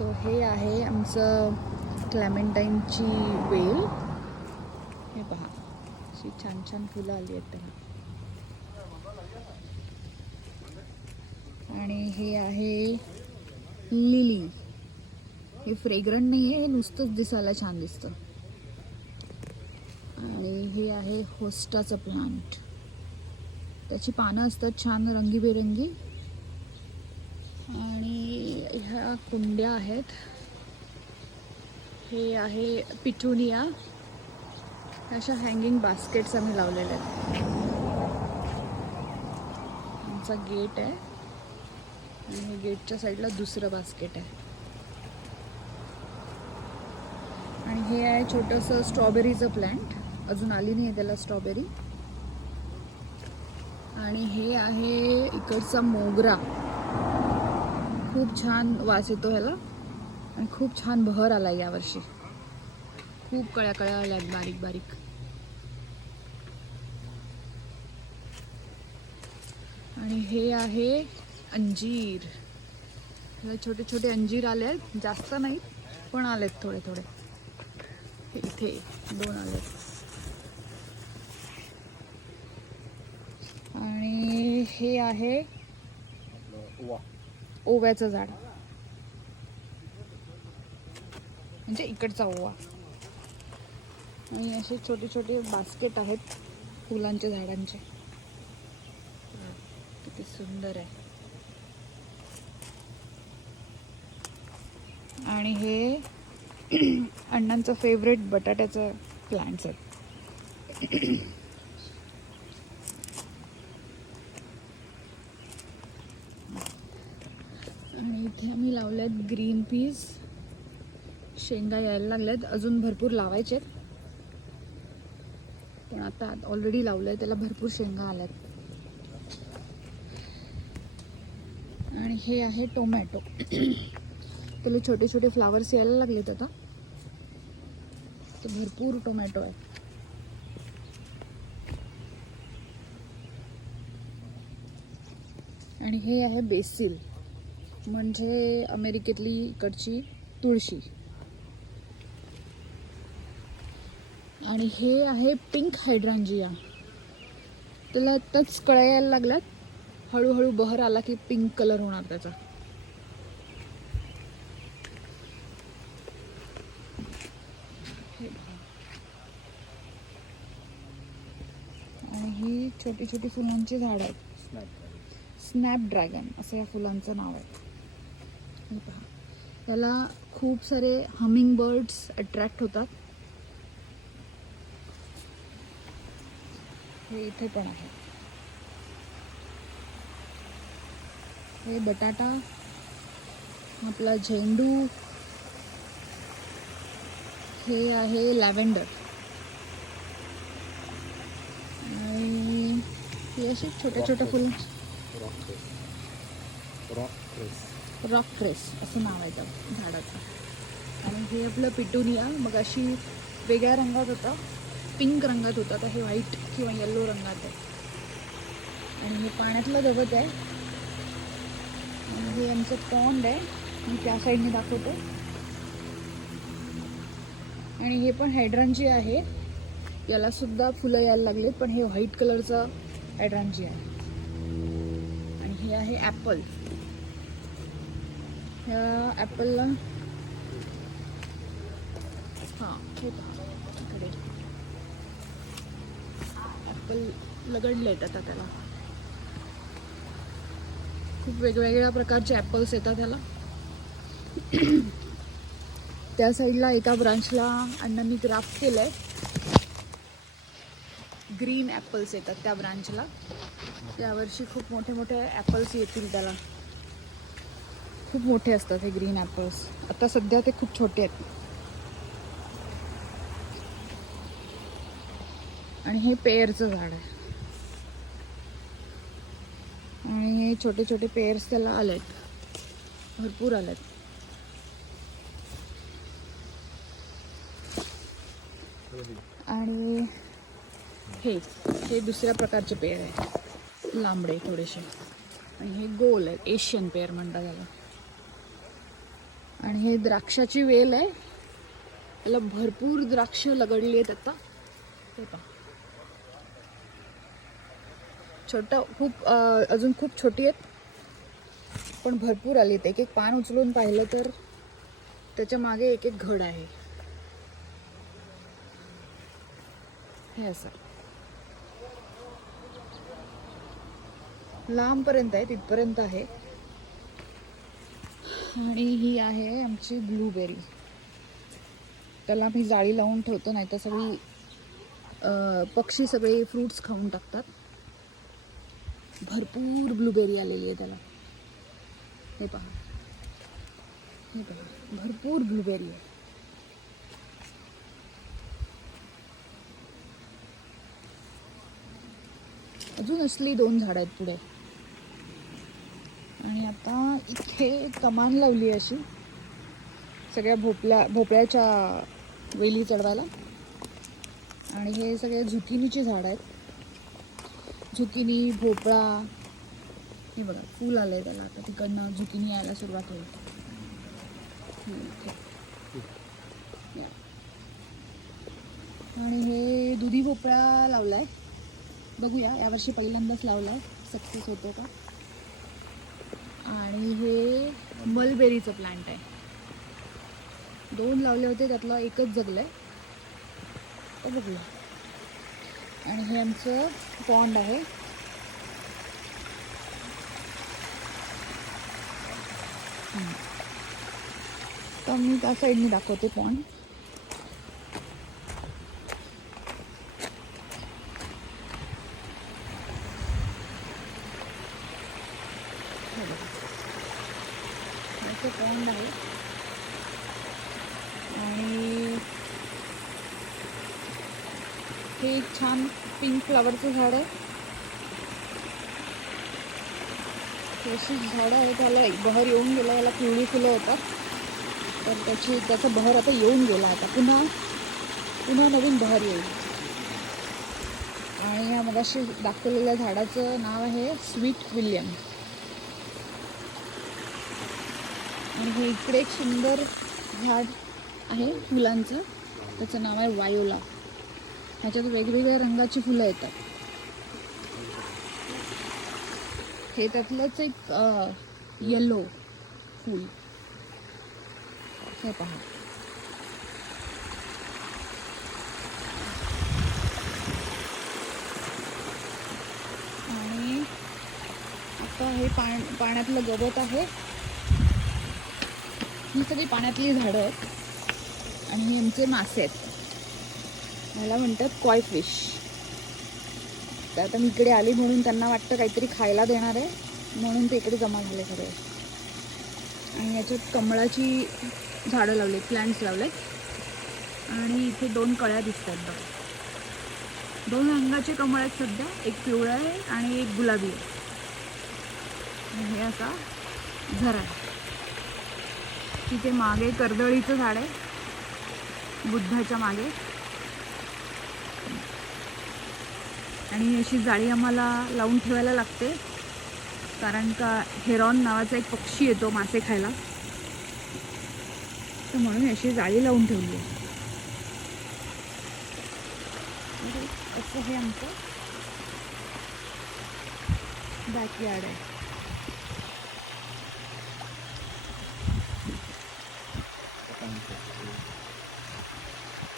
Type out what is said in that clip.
So हे आहे आमचं क्लेमेंटाईनची वेल. हे पहा, अशी छान छान फुलं आली आहेत त्याला. आणि हे आहे लिली. हे फ्रेग्रंट नाही आहे, हे नुसतंच दिसायला छान दिसतं. आणि हे आहे होस्टाचं प्लांट. त्याची पानं असतात छान रंगीबेरंगी. आणि ह्या कुंड्या आहेत. हे आहे पिटुनिया. अशा हँगिंग बास्केट्स आम्ही लावलेल्या आहेत. आमचा गेट आहे आणि गेटच्या साईडला दुसरं बास्केट आहे. आणि हे आहे छोटंसं स्ट्रॉबेरीचं प्लांट. अजून आली नाही आहे त्याला स्ट्रॉबेरी. आणि हे आहे इकडचा मोगरा. खूप छान वास येतो ह्याला आणि खूप छान बहर आला यावर्षी. खूप कळ्या कळ्या आल्यात बारीक बारीक. आणि हे आहे अंजीर. छोटे छोटे अंजीर आले आहेत, जास्त नाहीत पण आलेत थोडे थोडे. इथे 2 आलेत. आणि हे आहे ओव्याचं झाड, म्हणजे इकडचा ओवा. आणि असे छोटे छोटे बास्केट आहेत फुलांच्या झाडांचे. किती सुंदर आहे. आणि हे अण्णांचं फेवरेट बटाट्याचं प्लांट्स आहेत. आणि इथे आम्ही लावल्यात ग्रीन पीस. शेंगा यायला लागल्यात, अजून भरपूर लावायचे आहेत पण आता ऑलरेडी लावलंय त्याला भरपूर शेंगा आल्यात. आणि हे आहे टोमॅटो. त्याला छोटे छोटे फ्लावर्स यायला लागलेत आता. तर भरपूर टोमॅटो आहे. आणि हे आहे बेसिल, म्हणजे अमेरिकेतली इकडची तुळशी. आणि हे आहे पिंक हायड्रांजिया. त्याला आत्ताच कळ्या यायला लागल्यात. हळूहळू बहर आला की पिंक कलर होणार त्याचा. आणि ही छोटी छोटी फुलांची झाड आहेत. स्नॅप ड्रॅगन असं या फुलांचं नाव आहे. त्याला खूप सारे हमिंग बर्ड्स अट्रॅक्ट होतात. हे इथे पण आहे. हे बटाटा, आपला झेंडू. हे आहे लॅव्हेंडर. आणि हे असे छोटे छोटे फुलं. रॉक क्रेस असं नाव आहे त्या झाडाचं. आणि हे आपलं पिटुनिया. मग अशी वेगळ्या रंगात होता, पिंक रंगात होता, तर हे व्हाईट किंवा येल्लो रंगात आहे. आणि हे पाण्यातलं गवत आहे. आणि हे आमचं पॉन्ड आहे, मी त्या साईडने दाखवतो. आणि हे पण हायड्रांजिया आहे. याला सुद्धा फुलं यायला लागलेत, पण हे व्हाईट कलरचं हायड्रांजिया आहे. आणि हे आहे ॲपल. ह्या ॲपलला हां हे इकडे ॲपल लगडले आहेत आता त्याला. खूप वेगवेगळ्या प्रकारचे ॲपल्स येतात ह्याला. त्या साईडला एका ब्रांचला अण्णांनी क्राफ्ट केलं आहे. ग्रीन ॲपल्स येतात त्या ब्रांचला. यावर्षी खूप मोठे मोठे ॲपल्स येतील त्याला. खूप मोठे असतात हे ग्रीन ॲपल्स. आता सध्या ते खूप छोटे आहेत. आणि हे पेअरचं झाड आहे. आणि हे छोटे छोटे पेअर्स त्याला आलेत, भरपूर आलेत. आणि हे दुसऱ्या प्रकारचे पेअर आहेत, लांबडे थोडेसे. आणि हे गोल आहेत, एशियन पेअर म्हणतात त्याला. आणि हे द्राक्षाची वेल आहे, त्याला भरपूर द्राक्ष लगडली आहेत आता. हे पहा, छोटं खूप अजून खूप छोटी आहेत पण भरपूर आली. एक एक पान उचलून पाहिलं तर त्याच्या मागे एक एक घड आहे. हे असं लांबपर्यंत आहे, तिथपर्यंत आहे. आणि ही आहे आमची ब्लूबेरी. त्याला मी जाळी लावून ठेवतो, नाही तर सगळी पक्षी सगळे फ्रूट्स खाऊन टाकतात. भरपूर ब्लूबेरी आलेली आहे त्याला. हे पहा, हे पहा, भरपूर ब्लूबेरी आहे. अजून असली 2 झाडं आहेत पुढे. आणि आता इथे कमान लावली अशी सगळ्या भोपळ्याच्या वेली चढवायला. आणि हे सगळे झुकिनीची झाड आहेत. झुकिनी, भोपळा. हे बघा, फूल आलंय त्याला. आता तिकडनं झुकिनी यायला सुरुवात होईल. आणि हे दुधी भोपळा लावलाय. बघूया, यावर्षी पहिल्यांदाच लावलाय, सक्सेस होतो का. आणि हे मलबेरीचं प्लांट आहे. 2 लावले होते, त्यातला एकच जगलाय. तर बघूया. आणि हे आमचं पॉन्ड आहे. तर मी त्या साईडने दाखवते पॉन्ड. पॉन्ड आहे. आणि हे एक छान पिंक फ्लॉवरचं झाड आहे. अशी झाडं आहे, त्याला एक बहर येऊन गेला. याला पिवळी फुलं होतात, तर त्याचा बहर आता येऊन गेला. आता पुन्हा नवीन बहर येईल. आणि या मगाशी दाखवलेल्या झाडाचं नाव आहे स्वीट विलियम. आणि हे इकडे एक सुंदर झाड आहे फुलांचं, त्याचं नाव आहे वायोला. ह्याच्यात वेगवेगळ्या रंगाची फुलं येतात. हे त्यातलंच एक येलो फूल. हे पहा, आणि आता हे पाण्यातलं गवत आहे. ही सगळी पाण्यातली झाडं आहेत. आणि हे आमचे मासे आहेत, मला म्हणतात कॉय फिश. तर आता मी इकडे आली म्हणून त्यांना वाटतं काहीतरी खायला देणार आहे, म्हणून ते इकडे जमा झाले सगळे. आणि याच्यात कमळाची झाडं लावली, प्लांट्स लावले. आणि इथे 2 कळ्या दिसत आहेत बघा. 2 रंगाचे कमळ आहेत सध्या, एक पिवळा आहे आणि एक गुलाबी आहे. हे असा झरा आहे. तिथे मागे कर्दळीचं झाड आहे, बुद्धाच्या मागे. आणि अशी जाळी आम्हाला लावून ठेवायला लागते, कारण का हेरॉन नावाचा एक पक्षी येतो मासे खायला, तर म्हणून अशी जाळी लावून ठेवली आहे. असं हे आमचं बॅकयार्ड आहे.